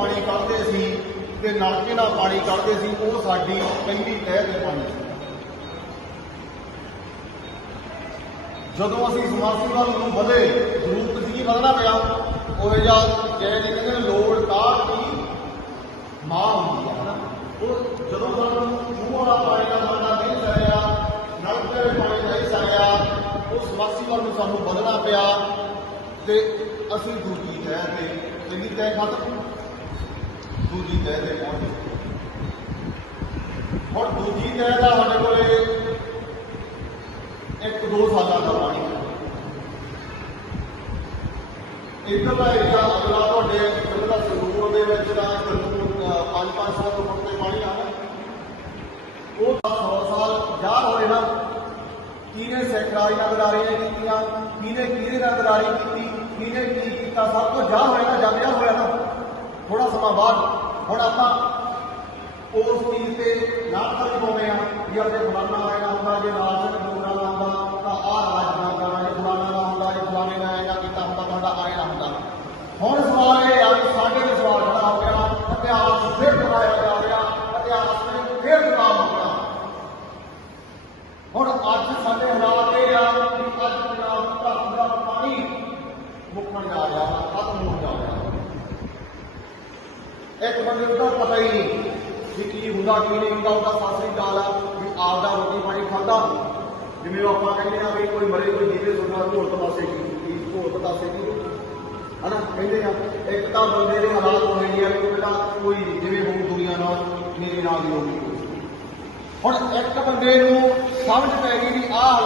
ਪਾਣੀ ਕੱਢਦੇ ਸੀ ਤੇ ਨਲਕੇ ਨਾਲ ਪਾਣੀ ਕੱਢਦੇ ਸੀ, ਉਹ ਸਾਡੀ ਪਹਿਲੀ ਤਹਿ ਤੇ ਪਾਣੀ ਸੀ ਜਦੋਂ ਅਸੀਂ ਸਮਾਸੀਵਾਲ ਨੂੰ ਵਧੇ, ਜ਼ਰੂਰਤ ਸੀ ਵਧਣਾ ਪਿਆ, ਉਹ ਜਾਂ ਕਹਿ ਦਿੰਦੇ ਲੋੜ ਕਾਟ ਦੀ ਮਾਂ ਹੁੰਦੀ ਹੈ ਨਾ ਉਹ ਜਦੋਂ ਸਾਨੂੰ ਮੂੰਹ ਵਾਲਾ ਪਾਣੀ ਦਾ ਸਾਡਾ ਨਹੀਂ ਸਰਿਆ, ਨਲਕੇ ਦੇ ਪਾਣੀ ਨਹੀਂ ਸਰਿਆ, ਉਹ ਸਮਾਸੀਵਾਲ ਨੂੰ ਸਾਨੂੰ ਵਧਣਾ ਪਿਆ ਤੇ ਅਸੀਂ ਦੂਜੀ ਤਹਿ ਤੇ ਪਹਿਲੀ ਤਹਿ ਖਤਮ। ਦੂਜੀ ਤਹਿ ਤੇ ਪਹੁੰਚੇ ਹੁਣ ਦੂਜੀ ਤਹਿ ਦਾ ਸਾਡੇ ਕੋਲੇ ਇੱਕ ਦੋ ਸਾਲਾਂ ਦਾ ਪਾਣੀ ਹੈ। ਇੱਧਰਲਾ ਏਰੀਆ ਅਗਲਾ ਤੁਹਾਡੇ ਜਿਹੜਾ ਸਰੂਰ ਦੇ ਵਿੱਚ ਦਾ ਪੰਜ 5-500 ਫੁੱਟ ਤੇ ਪਾਣੀ ਆ ਉਹ 100 ਸਾਲ ਜਾ ਹੋਏ ਨਾ। ਕਿਹਨੇ ਸੈਕਟਰਾਰੀ ਨਾਲ ਕੀਤੀਆਂ, ਕਿਹਨੇ ਕਿਹਦੇ ਨਾਲ ਗਦਾਰੀ ਕੀਤੀ, ਕਿਹਨੇ ਕੀ ਕੀਤਾ, ਸਭ ਤੋਂ ਜਾ ਹੋਇਆ ਨਾ ਜੰਮਿਆ ਹੋਇਆ ਨਾ। ਥੋੜਾ ਸਮਾਂ ਬਾਅਦ ਹੁਣ ਆਪਾਂ ਉਸ ਚੀਜ਼ ਤੇ ਨਾ ਖਰਚ ਪਾਉਂਦੇ ਆ ਵੀ ਅਜੇ ਫਲਾਨਾ ਆਇਆ ਹੁੰਦਾ ਜੇ ਰਾਜ ਪ੍ਰੋਗਰਾਮ ਆਉਂਦਾ ਤਾਂ ਆਹ ਰਾਜ ਬਣਦਾ ਵਾ ਜੇ ਫਲਾਨਾ ਦਾ ਹੁੰਦਾ ਜੇ ਫਲਾਣੇ ਨੇ ਆਇਆ ਕੀਤਾ ਹੁੰਦਾ ਤੁਹਾਡਾ ਆਇਆ ਨਾ ਹੁੰਦਾ ਹੁਣ ਸਵਾਲ ਇਹ ਆ ਕਿ ਸਾਡੇ ਦੇ ਸਵਾਲ ਖੜਾ ਹੋ ਗਿਆ ਇਤਿਹਾਸ ਫਿਰ ਦੁਹਰਾਇਆ ਜਾ ਰਿਹਾ ਇਤਿਹਾਸ ਨੇ ਫਿਰ ਜਵਾਬ ਮੰਗਣਾ ਹੁਣ ਅੱਜ ਸਾਡੇ ਹਾਲਾਤ ਇਹ ਆ ਕਿ ਅੱਜ ਪੰਜਾਬ ਧਰਤੀ ਦਾ ਪਾਣੀ ਮੁੱਕਣ ਜਾ ਰਿਹਾ ਖਤਮ ਹੋਣ ਜਾ ਰਿਹਾ ਇੱਕ ਬੰਦੇ ਨੂੰ ਤਾਂ ਪਤਾ ਹੀ ਨਹੀਂ ਵੀ ਕੀ ਹੁੰਦਾ, ਕੀ ਨਹੀਂ ਹੁੰਦਾ, ਉਹਦਾ ਸਾਸਰੀ ਕਾਲ ਆ, ਵੀ ਆਪਦਾ ਰੋਟੀ ਪਾਣੀ ਖਾਂਦਾ। ਜਿਵੇਂ ਆਪਾਂ ਕਹਿੰਦੇ ਆ ਵੀ ਕੋਈ ਮਰੇ, ਕੋਈ ਜੀਵੇ ਸੁਣਨਾ ਢੋਲ ਪਾਸੇ ਕੀ ਢੋਲ ਪਾਸੇ ਕੀ? ਹਨਾ, ਕਹਿੰਦੇ ਆ, ਇੱਕ ਤਾਂ ਬੰਦੇ ਦੇ ਹਾਲਾਤ ਹੋਣੇ ਨਹੀਂ ਆ ਕਿ ਬੇਟਾ ਕੋਈ ਜਿਵੇਂ ਹੁਣ ਦੁਨੀਆ ਨਾਲ ਮੇਰੇ ਨਾਲ ਹੀ ਹੋਊਗੀ ਹੁਣ ਇੱਕ ਬੰਦੇ ਨੂੰ ਸਮਝ ਪੈ ਗਈ ਵੀ ਆਹ